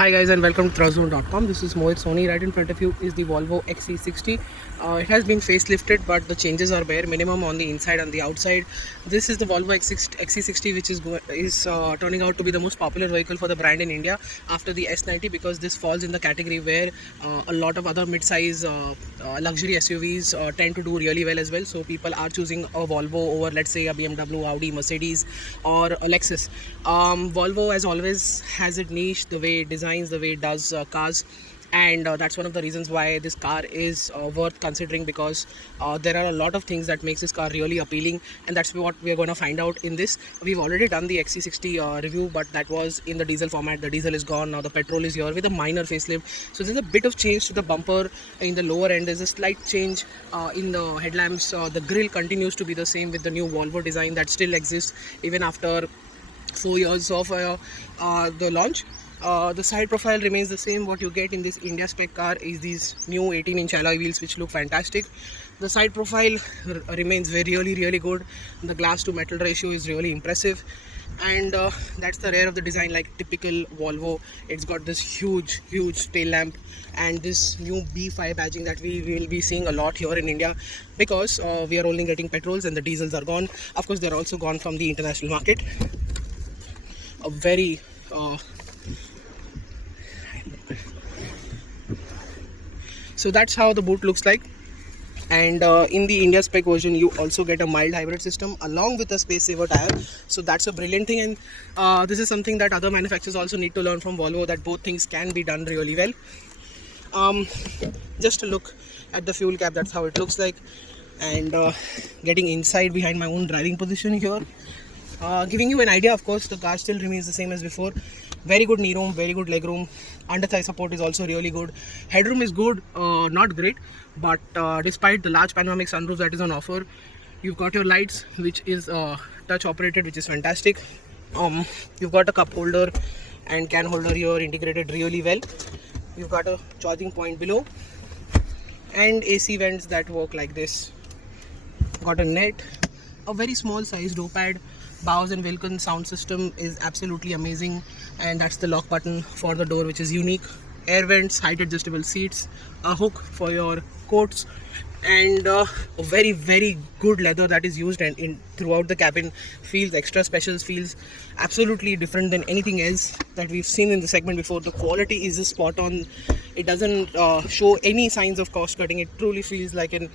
Hi guys and welcome to thrustZone.com. This is Mohit Soni. Right in front of you is the Volvo XC60. It has been facelifted, but the changes are bare minimum on the inside and the outside. This is the Volvo XC60, which is turning out to be the most popular vehicle for the brand in India after the S90, because this falls in the category where a lot of other mid-size luxury SUVs tend to do really well as well. So people are choosing a Volvo over, let's say, a BMW, Audi, Mercedes, or a Lexus. Volvo, as always, has its niche, the way it designs, the way it does cars, and that's one of the reasons why this car is worth considering, because there are a lot of things that makes this car really appealing, and that's what we are going to find out in this. We've already done the XC60 review, but that was in the diesel format. The diesel is gone, now the petrol is here with a minor facelift. So there's a bit of change to the bumper in the lower end. There's a slight change in the headlamps. The grille continues to be the same with the new Volvo design that still exists even after 4 years of the launch. The side profile remains the same. What you get in this India spec car is these new 18-inch alloy wheels, which look fantastic. The side profile remains really good. The glass to metal ratio is really impressive, and that's the rear of the design. Like typical Volvo, it's got this huge tail lamp and this new B5 badging that we will be seeing a lot here in India, because we are only getting petrols and the diesels are gone. Of course, they're also gone from the international market. A very so that's how the boot looks like. And in the India spec version, you also get a mild hybrid system along with a space saver tire. So that's a brilliant thing, and this is something that other manufacturers also need to learn from Volvo, that both things can be done really well. Just a look at the fuel cap, that's how it looks like. And getting inside behind my own driving position here, giving you an idea. Of course, the car still remains the same as before. Very good knee room, very good leg room. Under thigh support is also really good. Headroom is good, not great, but despite the large panoramic sunroof that is on offer, you've got your lights, which is touch operated, which is fantastic. You've got a cup holder and can holder here integrated really well. You've got a charging point below and AC vents that work like this. Got a net, a very small sized door pad. Bowers and Wilkins sound system is absolutely amazing, and that's the lock button for the door, which is unique. Air vents, height adjustable seats, a hook for your coats, and a very good leather that is used and in throughout the cabin. Feels extra special, feels absolutely different than anything else that we've seen in the segment before. The quality is just spot on. It doesn't show any signs of cost cutting. It truly feels like an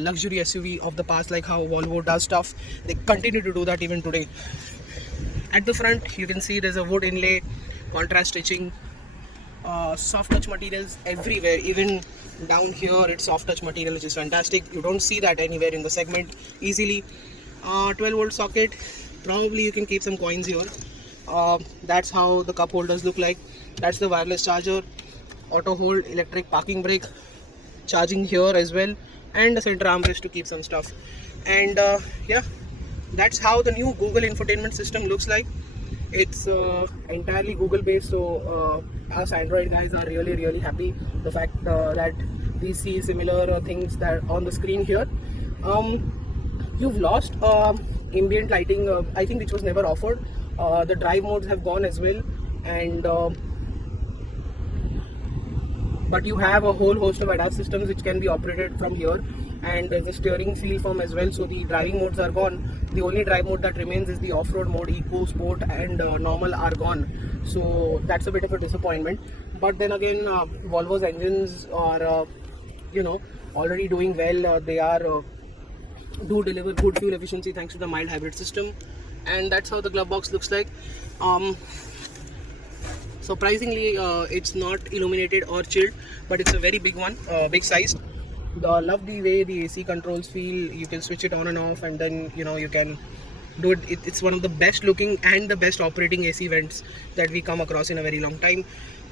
luxury SUV of the past, like how Volvo does stuff. They continue to do that even today. At the front, you can see there's a wood inlay, contrast stitching, soft touch materials everywhere. Even down here, it's soft touch material, which is fantastic. You don't see that anywhere in the segment easily. 12-volt socket. Probably you can keep some coins here. That's how the cup holders look like. That's the wireless charger, auto hold, electric parking brake, charging here as well, and a center armrest to keep some stuff. And yeah, that's how the new Google infotainment system looks like. It's entirely Google based, so us Android guys are really happy the fact that we see similar things that on the screen here. You've lost ambient lighting, I think, which was never offered. The drive modes have gone as well, and but you have a whole host of ADAS systems which can be operated from here, and there's a steering feel form as well. So the driving modes are gone. The only drive mode that remains is the off-road mode. Eco, sport, and normal are gone, so that's a bit of a disappointment. But then again, Volvo's engines are already doing well. They are do deliver good fuel efficiency thanks to the mild hybrid system, and that's how the glove box looks like. Surprisingly, it's not illuminated or chilled, but it's a very big one, big sized. Love the way the AC controls feel. You can switch it on and off, and then you can do it. It's one of the best looking and the best operating AC vents that we come across in a very long time.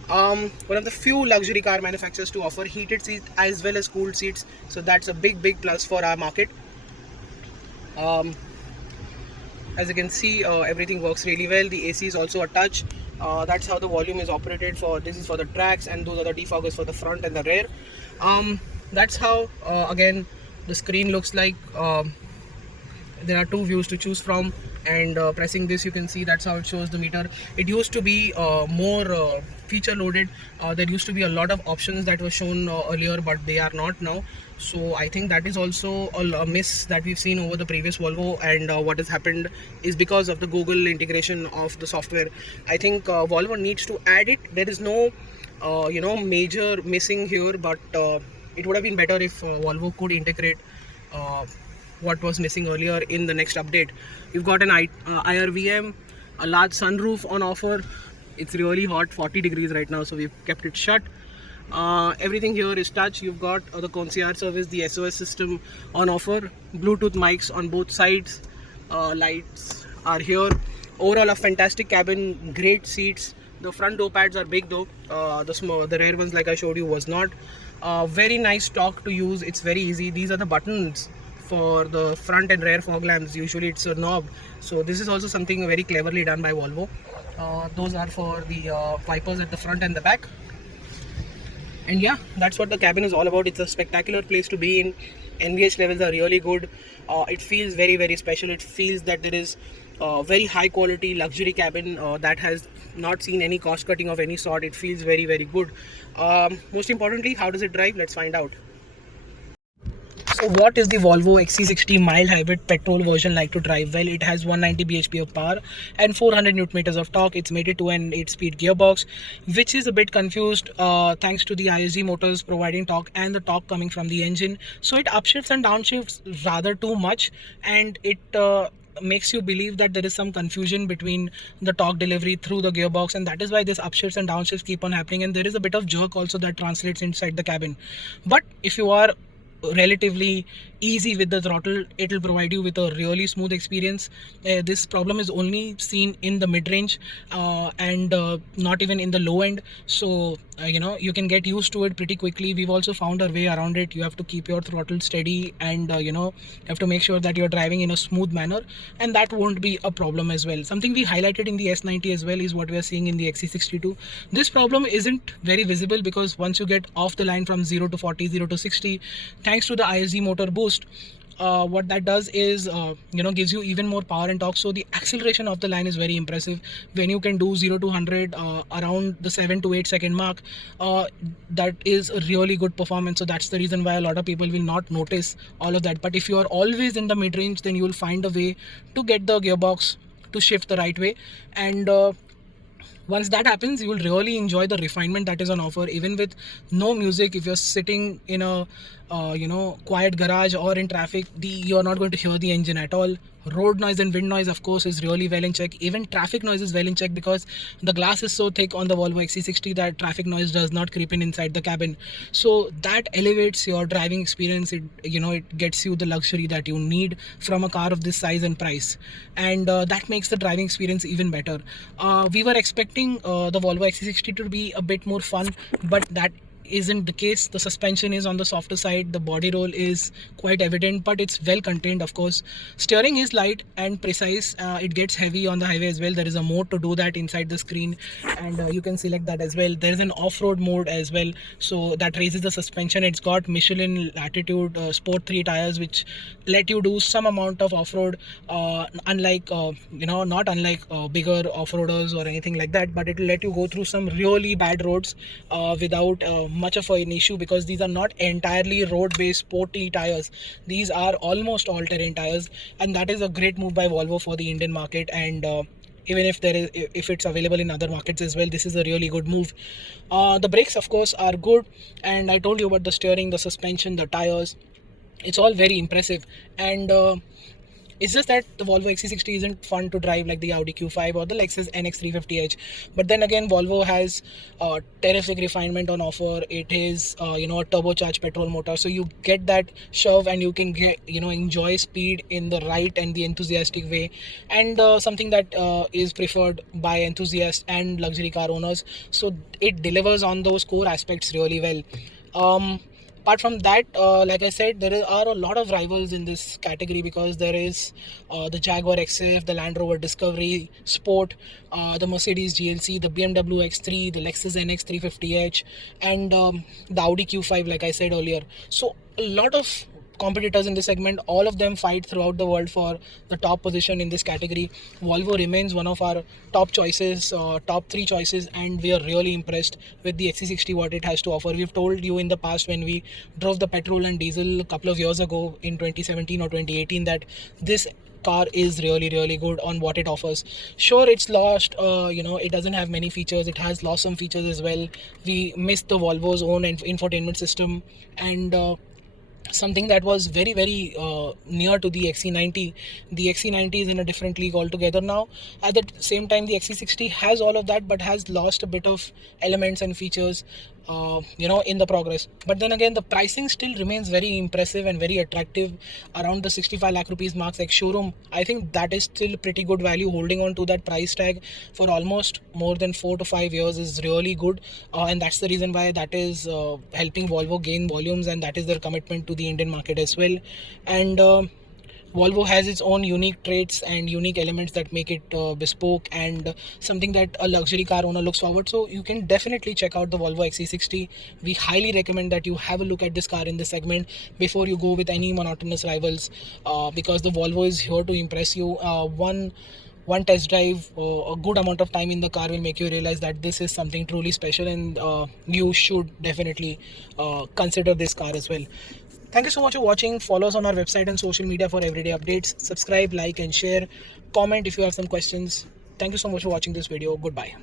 One of the few luxury car manufacturers to offer heated seats as well as cooled seats, so that's a big plus for our market. As you can see, everything works really well. The AC is also a touch. That's how the volume is operated for. This is for the tracks, and those are the defoggers for the front and the rear. That's how again the screen looks like. There are two views to choose from, and pressing this, you can see that's how it shows the meter. It used to be more feature loaded. There used to be a lot of options that were shown earlier, but they are not now. So I think that is also a miss that we've seen over the previous Volvo, and what has happened is because of the Google integration of the software. I think Volvo needs to add it. There is no major missing here, but it would have been better if Volvo could integrate uh, what was missing earlier in the next update. You've got an IRVM, a large sunroof on offer. It's really hot, 40 degrees right now, so we've kept it shut. Everything here is touch. You've got the concierge service, the SOS system on offer, Bluetooth mics on both sides, lights are here. Overall, a fantastic cabin, great seats. The front door pads are big though. The rear ones, like I showed you, was not. Very nice talk to use. It's very easy. These are the buttons for the front and rear fog lamps. Usually it's a knob, so this is also something very cleverly done by Volvo. Those are for the wipers at the front and the back. And yeah, that's what the cabin is all about. It's a spectacular place to be in. NVH levels are really good. It feels very, very special. It feels that there is very high quality luxury cabin that has not seen any cost cutting of any sort. It feels very, very good. Most importantly, how does it drive? Let's find out. So what is the Volvo XC60 mild hybrid petrol version like to drive? Well, it has 190 bhp of power and 400 Nm of torque. It's mated to an 8-speed gearbox, which is a bit confused thanks to the ISG motors providing torque and the torque coming from the engine. So it upshifts and downshifts rather too much, and it makes you believe that there is some confusion between the torque delivery through the gearbox, and that is why this upshifts and downshifts keep on happening, and there is a bit of jerk also that translates inside the cabin. But if you are relatively easy with the throttle, it will provide you with a really smooth experience. This problem is only seen in the mid-range and not even in the low end, so you can get used to it pretty quickly. We've also found our way around it. You have to keep your throttle steady, and you have to make sure that you're driving in a smooth manner, and that won't be a problem as well. Something we highlighted in the S90 as well is what we are seeing in the XC62. This problem isn't very visible because once you get off the line from 0 to 40, 0 to 60, thanks to the ISG motor boost, what that does is gives you even more power and torque. So the acceleration of the line is very impressive when you can do 0 to 100 around the 7 to 8 second mark. That is a really good performance, so that's the reason why a lot of people will not notice all of that. But if you are always in the mid range, then you will find a way to get the gearbox to shift the right way, and once that happens, you will really enjoy the refinement that is on offer. Even with no music, if you're sitting in a quiet garage or in traffic, you're not going to hear the engine at all. Road noise and wind noise, of course, is really well in check. Even traffic noise is well in check because the glass is so thick on the Volvo XC60 that traffic noise does not creep in inside the cabin. So that elevates your driving experience. It gets you the luxury that you need from a car of this size and price, and that makes the driving experience even better. We were expecting the Volvo XC60 to be a bit more fun, but that isn't the case. The suspension is on the softer side, the body roll is quite evident, but it's well contained. Of course, steering is light and precise. It gets heavy on the highway as well. There is a mode to do that inside the screen, and you can select that as well. There is an off-road mode as well, so that raises the suspension. It's got Michelin Latitude Sport 3 tires, which let you do some amount of off-road, unlike not unlike bigger off-roaders or anything like that, but it will let you go through some really bad roads without much of an issue, because these are not entirely road-based sporty tires. These are almost all-terrain tires, and that is a great move by Volvo for the Indian market. And even if it's available in other markets as well, this is a really good move. The brakes, of course, are good, and I told you about the steering, the suspension, the tires. It's all very impressive, and it's just that the Volvo XC60 isn't fun to drive like the Audi Q5 or the Lexus NX350h. But then again, Volvo has terrific refinement on offer. It is a turbocharged petrol motor, so you get that shove and you can get enjoy speed in the right and the enthusiastic way, and something that is preferred by enthusiasts and luxury car owners. So it delivers on those core aspects really well. Apart from that, like I said, there are a lot of rivals in this category, because there is the Jaguar XF, the Land Rover Discovery Sport, the Mercedes GLC, the BMW X3, the Lexus NX350h, and the Audi Q5, like I said earlier. So a lot of competitors in this segment. All of them fight throughout the world for the top position in this category. Volvo remains one of our top choices, top 3 choices, and we are really impressed with the XC60, what it has to offer. We've told you in the past when we drove the petrol and diesel a couple of years ago in 2017 or 2018 that this car is really good on what it offers. Sure, it's lost, it doesn't have many features, it has lost some features as well. We missed the Volvo's own infotainment system, and something that was very near to the XC90. The XC90 is in a different league altogether now. At the same time, the XC60 has all of that but has lost a bit of elements and features in the progress. But then again, the pricing still remains very impressive and very attractive, around the 65 lakh rupees marks ex showroom. I think that is still pretty good value. Holding on to that price tag for almost more than 4 to 5 years is really good, and that's the reason why that is helping Volvo gain volumes, and that is their commitment to the Indian market as well. And Volvo has its own unique traits and unique elements that make it bespoke and something that a luxury car owner looks forward. So you can definitely check out the Volvo XC60. We highly recommend that you have a look at this car in this segment before you go with any monotonous rivals, because the Volvo is here to impress you. One test drive, a good amount of time in the car will make you realize that this is something truly special, and you should definitely consider this car as well. Thank you so much for watching. Follow us on our website and social media for everyday updates. Subscribe, like and share. Comment if you have some questions. Thank you so much for watching this video. Goodbye.